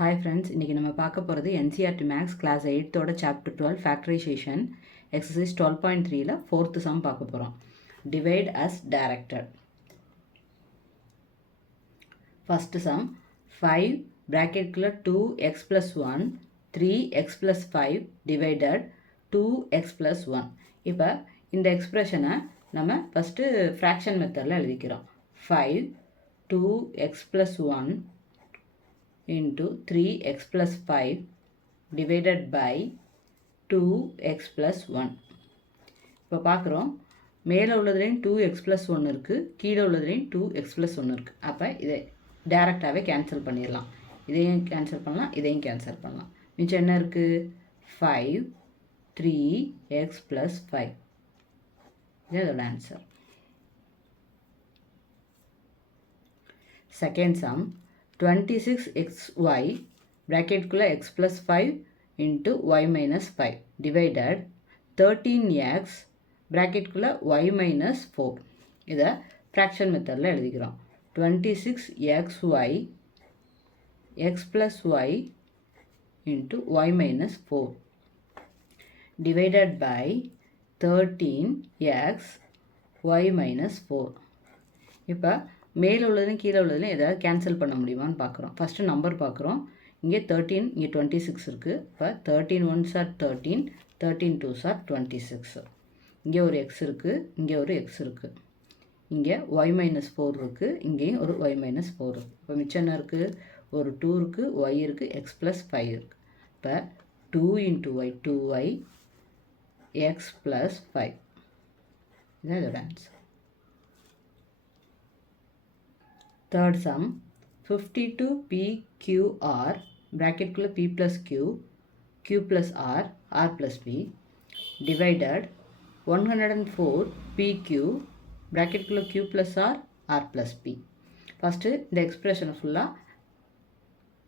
Hi friends, இன்னைக்கு நம்ம பார்க்க போகிறது NCERT Maths Class 8 Chapter 12 Factorization Exercise 12.3ல 4th sum பார்க்க போகிறோம். Divide as directed. First sum 5 bracketக்குள்ள 2x plus 1 3x plus 5 divided 2x plus 1. இப்போ இந்த எக்ஸ்பிரஷனை நம்ம ஃபஸ்ட்டு ஃப்ராக்ஷன் மெத்தடில் எழுதிக்கிறோம். 5 2x plus 1 into 3x plus 5 divided by 2x plus 1. இப்போ பார்க்குறோம் மேலே உள்ளதுலேயும் 2x plus 1 இருக்குது, கீழே உள்ளதுலேயும் 2x plus 1 இருக்குது. அப்போ இதை டேரெக்டாகவே கேன்சல் பண்ணிடலாம். இதையும் கேன்சல் பண்ணலாம், இதையும் கேன்சல் பண்ணலாம். மிச்சம் என்ன இருக்குது? 5 3x plus 5. இது அதோட answer. Second sum 26xy bracketக்குள்ள x plus 5 into y minus 5 divided 13x bracketக்குள்ள y minus 4. இதை fraction methodல எழுதிக்கிறோம். 26xy x plus y into y minus 4 divided by 13x y minus 4. இப்போ மேலே உள்ளதும் கீழே உள்ளதுலையும் எதாவது கேன்சல் பண்ண முடியுமான்னு பார்க்குறோம். ஃபஸ்ட்டு நம்பர் பார்க்குறோம். இங்கே 13, இங்கே 26 இருக்குது. இப்போ 13 1s are 13, 13 2s are 26. இங்கே ஒரு எக்ஸ் இருக்குது, இங்கே ஒரு எக்ஸ் இருக்குது. இங்கே y minus 4 இருக்குது, இங்கேயும் ஒரு y minus 4 இருக்குது. இப்போ மிச்சம் என்ன இருக்குது? ஒரு 2 இருக்குது, y இருக்குது, x plus 5 இருக்குது. இப்போ 2 into y 2y x plus 5. இதுதான் இதோட answer. Third sum 52pqr bracketக்குள்ள p plus q, q plus r, r plus p divided 104pq bracketக்குள்ள q plus r, r plus p. First இந்த எக்ஸ்பிரஷனை ஃபுல்லாக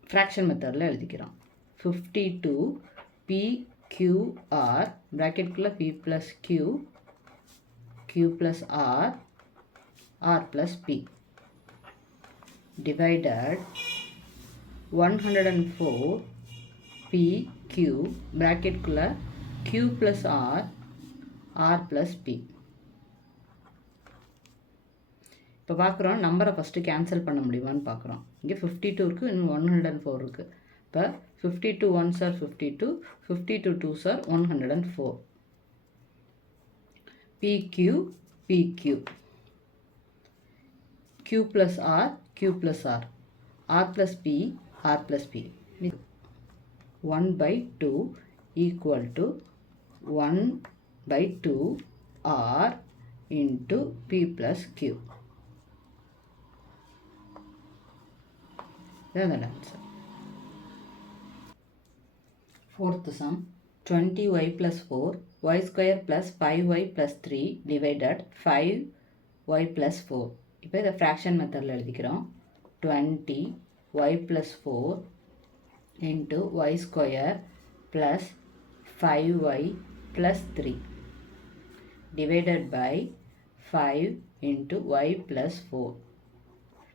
ஃப்ராக்ஷன் மெத்தடில் எழுதிக்கிறோம். 52pqr bracketக்குள்ள p plus q, q plus r, r plus p divided 104 pq bracketக்குள்ள q plus r, r plus p. இப்போ பார்க்குறோம் நம்பரை first cancel பண்ண முடியுமான்னு பார்க்குறோம். இங்கே 52 இருக்குது, இன்னும் 104 இருக்குது. இப்போ 52 1s are 52, 52 2s are 104. pq pq q plus r, q plus r, r plus p, r plus p. 1 by 2 equal to 1 by 2 r into p plus q. That's the answer. Fourth sum 20y plus 4 y square plus 5y plus 3 divided 5y plus 4. இப்போ இதை fraction மெத்தடில் எழுதிக்கிறோம். 20y plus 4 into y square plus 5y plus 3 divided by 5 into y plus 4.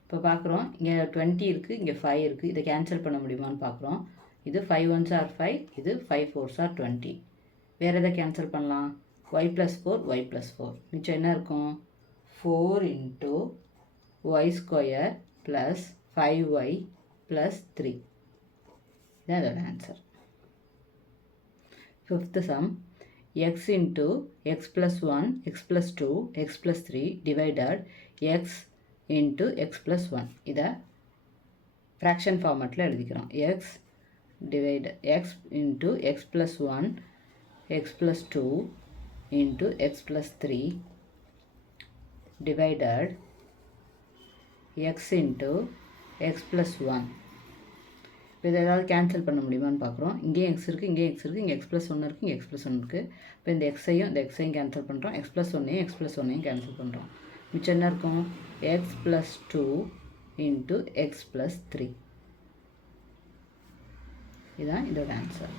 இப்போ பார்க்குறோம் இங்கே 20 இருக்குது, இங்கே 5 இருக்குது. இதை கேன்சல் பண்ண முடியுமான்னு பார்க்குறோம். இது 5 1s are 5, இது 5 4s are 20. வேறு எதை கேன்சல் பண்ணலாம்? y plus 4, y plus 4. மிச்சம் என்ன இருக்கும்? 4 into y square plus 5y plus 3. That's the answer. Fifth sum x into x plus 1, x plus 2, x plus 3 divided x into x plus 1. இதை fraction formatல எழுதிக்கிறோம். x divide x into x plus 1, x plus 2 into x plus 3 divided x into x plus 1. இப்போ இதை ஏதாவது cancel பண்ண முடியுமான்னு பார்க்குறோம். இங்கேயும் X இருக்குது, இங்கேயும் எக்ஸ் இருக்குது, இங்கே எக்ஸ் ப்ளஸ் 1 இருக்குது, இங்கே எக்ஸ் ப்ளஸ் 1 இருக்குது. இப்போ இந்த எக்ஸையும் இந்த எக்ஸையும் கேன்சல் பண்ணுறோம். எக்ஸ் ப்ளஸ் 1ஐயும் எக்ஸ் ப்ளஸ் 1ஐயும் கேன்சல் பண்ணுறோம். மிச்சம் என்ன இருக்கும்? X plus 2 into x plus 3. இதுதான் இதோட ஆன்சர்.